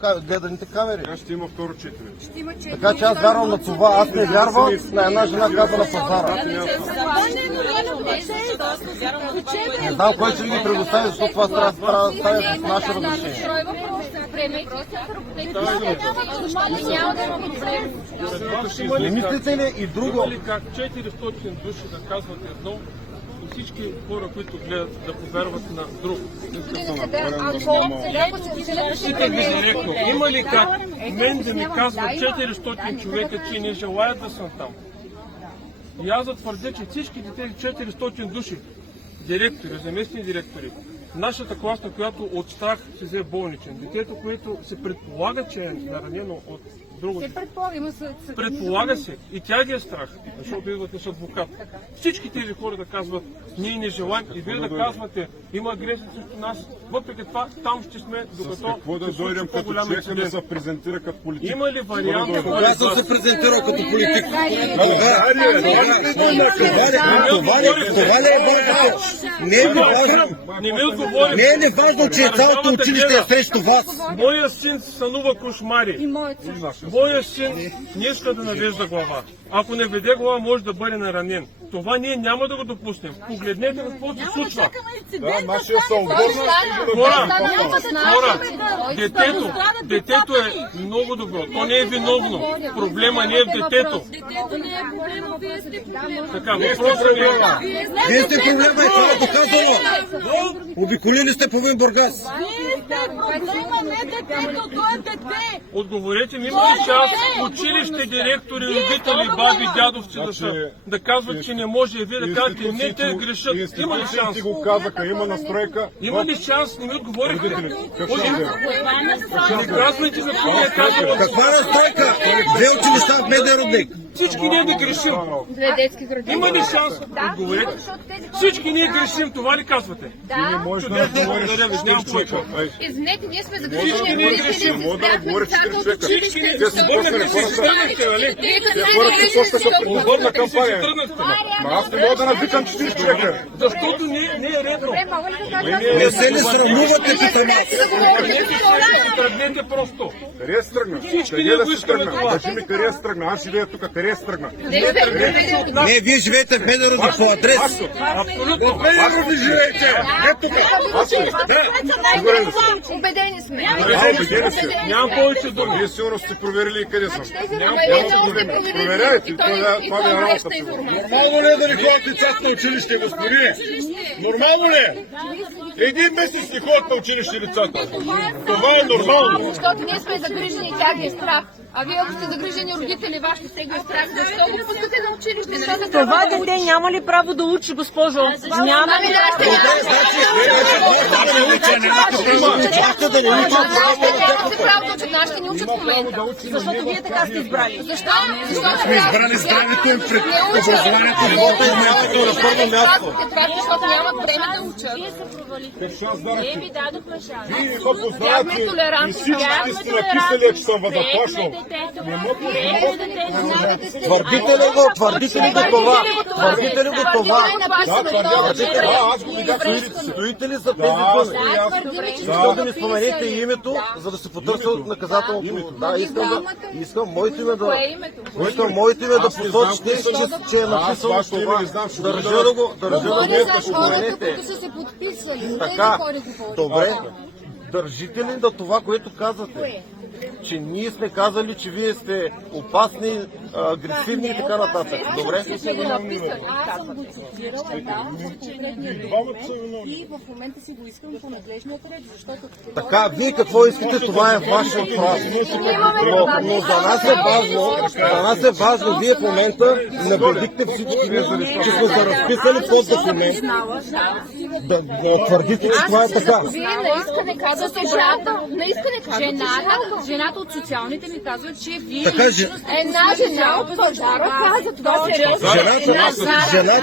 гледаните камери. Сега ще има второ четене. Така че аз вярвам на това. Аз не вярвам на една жена, каза на пазара. Не знам кой ще ви ги предостави, защото това трябва да стане с наше разрешение. Не мислите ли и друго? Как 400 души да казват едно и всички хора, които гледат, да повярват на друг? Директно, има ли как мен да ми казват 400 човека, че не желаят да съм там? И аз затвърдя, че всичките тези 400 души, директори, заместни директори, нашата класна, която от страх се взе болничен, детето, което се предполага, че е наранено от друго. Предполага се. И тя ги е страх, защото идвате с адвокат. Всички тези хора да казват, ние не желаем, и вие да казвате, има агресия срещу нас, въпреки това, там ще сме, докато... С какво да дойдем като човек да се презентира като политик? Има ли вариант? Кога съм се презентирал като политик? Това не е важно. Не е важно. Не ми отговори. Не е важно, че цялото училище е срещу вас. Моя син сънува кошмари. Моя син не иска да навежда глава. Ако не веде глава, може да бъде наранен. Това ние няма да го допуснем. Погледнете какво се случва. Да, нашия съоборна. Хора, детето е много добро. То не е виновно. Проблема не е в детето. Детето не е проблема, вие сте проблема. Така, въпросът е... Вие сте проблема и това е доказано. Обиколили сте по Бургас. Вие сте проблема, не детето, то е дете. Отговорете ми, има ли шанс училище, директори, родители, баби, дядовци да казват, че не може, и вие да кажете, не, те грешат. Има ли шанс? Ти го казаха, има настройка. Има ли шанс? Не ми отговорихте. Какъв Не казвайте за това, не казвам. Каква настройка? Две училища в Меден Рудник. Всички ние да грешим. Има ли шанс? Отговорете. Всички ние грешим, това ли казвате? не можеш да говориш с 4 човека. Извинете, ние сме Всички ние грешим. Мога да говориш с 4 човека. Всички ние Те са тръгнахте, хората. си тръгнахте, нали? Те хората се почнаха предизборна кампания. Тръгнахте. Аз не мога да навикам 4 човека. Защото не е редно. Не се ли срамувате, питам аз? Тръгнете просто. Къде се тръгна? Всички Къде ние да го се искаме тръгна? това. Кажи ми къде се тръгна. Аз живея тук. Къде се тръгна? Не, вие живеете в Меден Рудник по адрес. Абсолютно. Меден Рудник живеете! Ето тук. Убедени сме. Убедени сте. Нямам повече думи. Вие сигурно сте проверили и къде съм. Няма проблеми. Проверяйте. Това ви е работа. Нормално ли е да не ходят децата на училище, господине? Нормално ли е? Един месец не ходят на училище децата. Това е нормално. Защото ние сме загрижени и тях ги е страх. А вие ако сте загрижени родители, вашите се ги е страх. Защо го пускате на училище? Това дете няма ли право да учи, госпожо? Няма. Чакате да не учат право да учат, нашите не учат в момента. Защото вие така сте избрали. Защо? Сме избрали здравето им пред образованието. Защото нямат време да учат. Ние ви дадохме шанс. Вие не ме познавате и всички сте написали, че съм възаплашвал. Твърдите ли го? Твърдите ли го това? Твърдите ли го това? Да, твърдя. Да, аз го видях с видите си. Стоите ли за тези думи? Искам да ми споменете името, за да се потърся от наказателното. Да, искам моето име да... Искам моето име да посочите, че е написано това. Държа да го споменете. Така, добре. Държите ли на това, което казвате? Че ние сме казали, че вие сте опасни, агресивни и така нататък. Добре? Аз съм го цитирала, да, и в момента си го искам по надлежният ред, защото... Така, вие какво искате, това е ваше право. Но за нас е важно, вие в момента набедихте всички вие, че сме се разписали под документ. Да твърдите, че това е така. Вие наискане казвате обратно. Наискане казвате. Жената от социалните ми казва, че вие... Така, една жена от пазара каза това сериозно. Жената